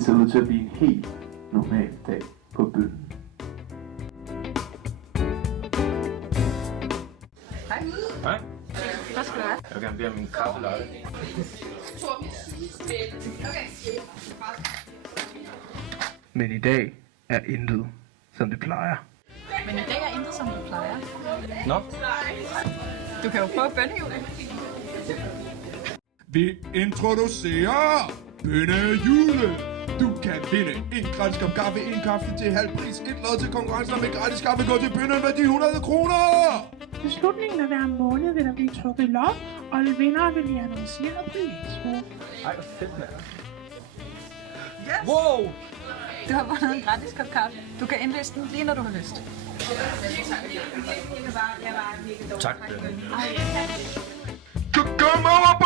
Det ser ud til at blive en helt normal dag på Bønnen. Hej. Hej. Hvad skal du have? Jeg vil gerne bede om en kaffe latte. Men i dag er intet, som det plejer. Men i dag er intet, som du plejer. Nå? Du kan jo prøve bønnehjulet. Vi introducerer bønnehjulet. Du kan vinde en gratis kop kaffe, en kaffe til halv pris, et lod til konkurrencen om en gratis kaffe går til bønnen værdi 100 kroner. I slutningen af hver måned vil der blive trukket lod, og vindere vil blive annonceret på Facebook. Ej, hvor fedt, mand. Yes! Wow! Du har vundet en gratis kop kaffe. Du kan indlæse den lige når du har lyst. Tak. Kom over